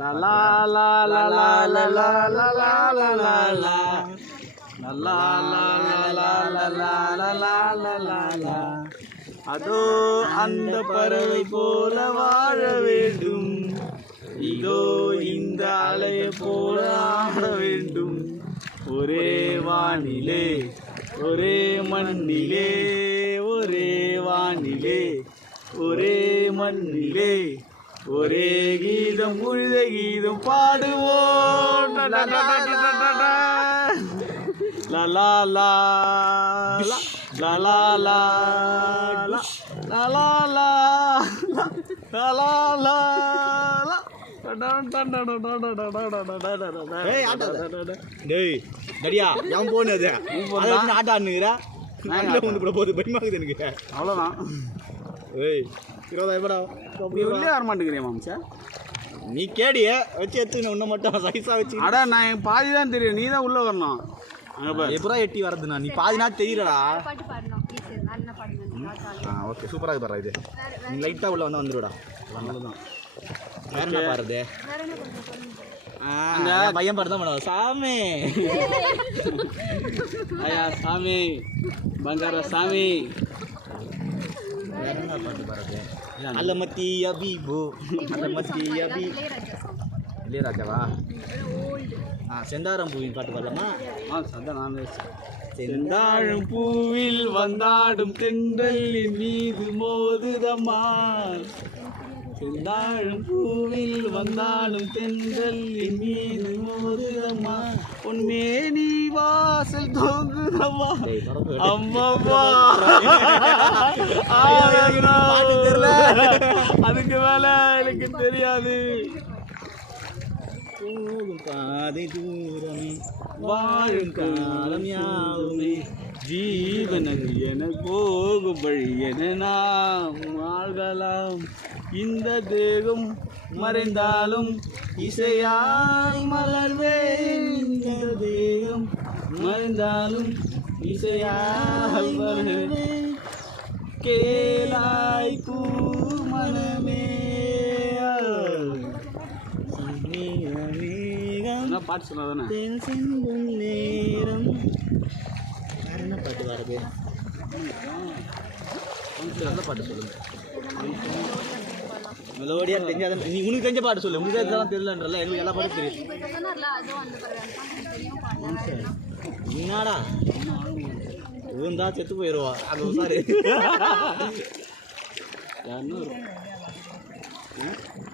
லா லா லா லா லா லா லா லா லா லா லா லா லா லா லா. அதோ அந்த பறவை போல வாழ வேண்டும், இதோ இந்த அலையை போல ஆட வேண்டும். ஒரே வானிலே ஒரே மண்ணிலே, ஒரே வானிலே ஒரே மண்ணிலே, ஒரே கீதம் உழுத கீதம் பாடுவோம். லா லா லா லா லா லா லா லா லா லா லா. அவ்வளோதான். நீ கேடிய வச்சு எடுத்து ஒன்றை மட்டும் சைஸா வச்சு. அடா நான் பாதி தான் தெரியும், நீ தான் உள்ள வரணும். எப்படா எட்டி வரதுண்ணா, நீ பாதினா தெரியலடா. ஓகே சூப்பராக பாரு. இது நீ லைட்டாக உள்ள வந்து வந்துடுடா. அவ்வளோதான். வேற என்ன பாருது? அந்த பையன் பாரு தான் பண்ணுவோம். சாமி ஐயா சாமி பங்கார சாமி. வேற என்ன பாட்டு பாருது? அலமத்தி அபீபு அலமத்தி அபி. இளையராஜாவா? செந்தாரம் பூவின் பாட்டு பாடலாமா? சந்தான் நான் செந்தாழம் பூவில் வந்தாடும் தென்றலின் மீது மோதுதம்மா. செந்தாழம் பூவில் வந்தாடும் தென்றலின் மீது மோதுதம்மா. உன்மேனி வாசல் தோங்குதம்மா. அம்மாவா அதுக்கு மேல எனக்கு தெரியாது. பாதை தூரமே வாழும் காலம் யாவுமே, ஜீவனது என போகும் வழி என நாம் வாழ்கலாம். இந்த தேகம் மறைந்தாலும் இசையாய் மலர்வேன். இந்த தேகம் மறைந்தாலும் இசையாய் மலர்வேன். கேளாய் பூ மனமே. பாட்டு சொன்னாதானே நேரம். வேற என்ன பாட்டு வருது? நல்ல பாட்டு சொல்லுங்க. மெலோடியா தெரிஞ்சாத நீ உனக்கு தெரிஞ்ச பாட்டு சொல்லு. உனக்கு இதெல்லாம் தெரியலன்றல, எனக்கு எல்லா பாட்டும் தெரியும். என்னடா ஊந்தா செத்து போயிடுவா. அது சாரி.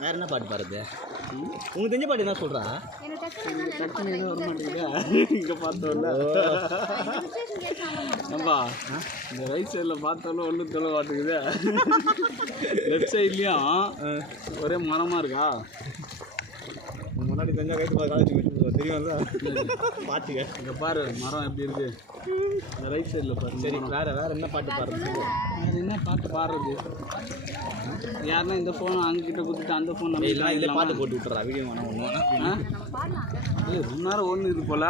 வேற என்ன பாட்டு பாருது? உனக்கு தெரிஞ்ச பாட்டு என்ன சொல்றா? இங்க பார்த்தோம்ல இந்த ரைட் சைடில் பார்த்தோம்ல ஒன்றும் சொல்ல மாட்டேங்குது. லெஃப்ட் சைட்லேயும் ஒரே மரமாக இருக்கா? முன்னாடி தெரிஞ்சா காலேஜ் தெரியும்ல பாட்டுங்க. இங்கே பாரு மரம் எப்படி இருக்கு. இந்த ரைட் சைடில் பாரு. சரி வேற என்ன பாட்டு பாடுறது? வேறு என்ன பாட்டு பாடுறது? யாருன்னா இந்த ஃபோனை அங்கிட்ட கொடுத்துட்டு அந்த ஃபோன் இல்லை பாட்டு போட்டு விட்டுறா. வீடியோ வேணா ஒன்று வேணா. இல்லை ரொம்ப நேரம் ஒன்று இது போல்.